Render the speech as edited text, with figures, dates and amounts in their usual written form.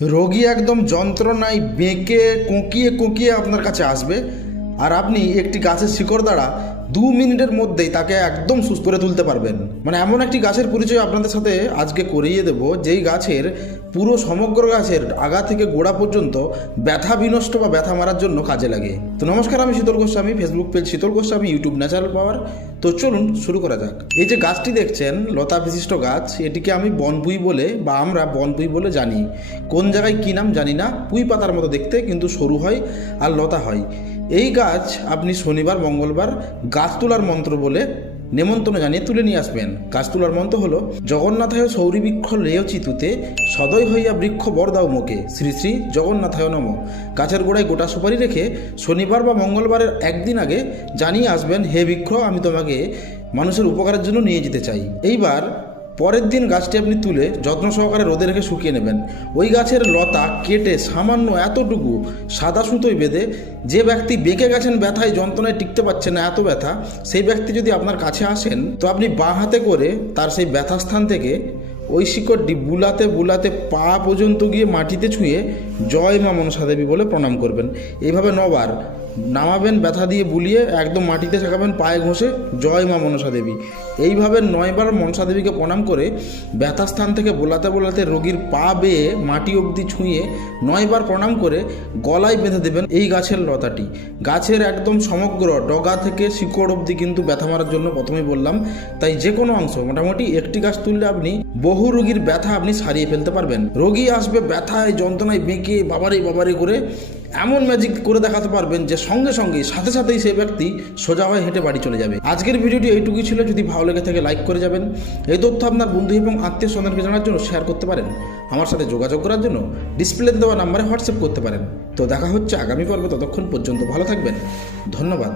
রোগী একদম যন্ত্রণায় বেঁকে কোঁকিয়ে কোঁকিয়ে আপনার কাছে আসবে, আর আপনি একটি গাছের শিকড় দ্বারা 2 মিনিটের মধ্যেই তাকে একদম সুস্থ করে তুলতে পারবেন। মানে এমন একটি গাছের পরিচয় আপনাদের সাথে আজকে করিয়ে দেব, যেই গাছের পুরো সমগ্র গাছের আগা থেকে গোড়া পর্যন্ত ব্যথা বিনষ্ট বা ব্যথা মারার জন্য কাজে লাগে। তো নমস্কার, আমি শীতল গোস্বামী, ফেসবুক পেজ শীতল গোস্বামী, ইউটিউব ন্যাচারাল পাওয়ার। তো চলুন শুরু করা যাক। এই যে গাছটি দেখছেন, লতা বিশিষ্ট গাছ, এটিকে আমি বনপুই বলে বা আমরা বনপুই বলে জানি। কোন জায়গায় কী নাম জানি না, পুঁই পাতার মতো দেখতে, কিন্তু সরু হয় আর লতা হয়। এই গাছ আপনি শনিবার মঙ্গলবার গাছ তোলার মন্ত্র বলে নেমন্তন্ন জানিয়ে তুলে নিয়ে আসবেন। গাছ তোলার মন্ত্র হলো, জগন্নাথায় সৌরী বৃক্ষ লেয় চিতুতে সদয় হইয়া বৃক্ষ বর দাও মোকে, শ্রী শ্রী জগন্নাথায় নম। গাছের গোড়ায় গোটা সুপারি রেখে শনিবার বা মঙ্গলবারের একদিন আগে জানিয়ে আসবেন, হে বৃক্ষ, আমি তোমাকে মানুষের উপকারের জন্য নিয়ে যেতে চাই। এইবার পরের দিন গাছটি আপনি তুলে যত্ন সহকারে রোদে রেখে শুকিয়ে নেবেন। ওই গাছের লতা কেটে সামান্য এতটুকু সাদা সুতোয় বেঁধে, যে ব্যক্তি বেঁকে গেছেন ব্যথায়, যন্ত্রণায় টিকতে পারছে না, এত ব্যথা, সেই ব্যক্তি যদি আপনার কাছে আসেন, তো আপনি বাঁ হাতে করে তার সেই ব্যথা স্থান থেকে ওই শিকড়টি বুলাতে বুলাতে পা পর্যন্ত গিয়ে মাটিতে ছুঁয়ে জয় মা মনসা দেবী বলে প্রণাম করবেন। এইভাবে 9বার নামাবেন, ব্যথা দিয়ে বুলিয়ে একদম মাটিতে ঠেকাবেন, পায়ে ঘষে জয় মা মনসা দেবী। এইভাবে 9বার মনসা দেবীকে প্রণাম করে ব্যথা স্থান থেকে বোলাতে বোলাতে রোগীর পা বেয়ে মাটি অবধি ছুঁয়ে 9বার প্রণাম করে গলায় বেঁধে দেবেন এই গাছের লতাটি। গাছের একদম সমগ্র ডগা থেকে শিকড় অবধি কিন্তু ব্যথা মারার জন্য প্রথমেই বললাম। তাই যে কোনো অংশ, মোটামুটি একটি গাছ তুললে আপনি বহু রোগীর ব্যথা আপনি সারিয়ে ফেলতে পারবেন। রোগী আসবে ব্যথায় যন্ত্রণায় বেঁকে বাবারি করে এমন ম্যাজিক করে দেখাতে পারবেন যে সঙ্গে সঙ্গে সাথে সাথেই সেই ব্যক্তি সোজা হয়ে হেঁটে বাড়ি চলে যাবে। আজকের ভিডিওটি এইটুকুই ছিল। যদি ভালো লেগে থাকে লাইক করে যাবেন। এই তথ্য আপনার বন্ধু এবং আত্মীয় স্বজনকে জানার জন্য শেয়ার করতে পারেন। আমার সাথে যোগাযোগ করার জন্য ডিসপ্লেতে দেওয়া নাম্বারে হোয়াটসঅ্যাপ করতে পারেন। তো দেখা হচ্ছে আগামী পর্বে, ততক্ষণ পর্যন্ত ভালো থাকবেন। ধন্যবাদ।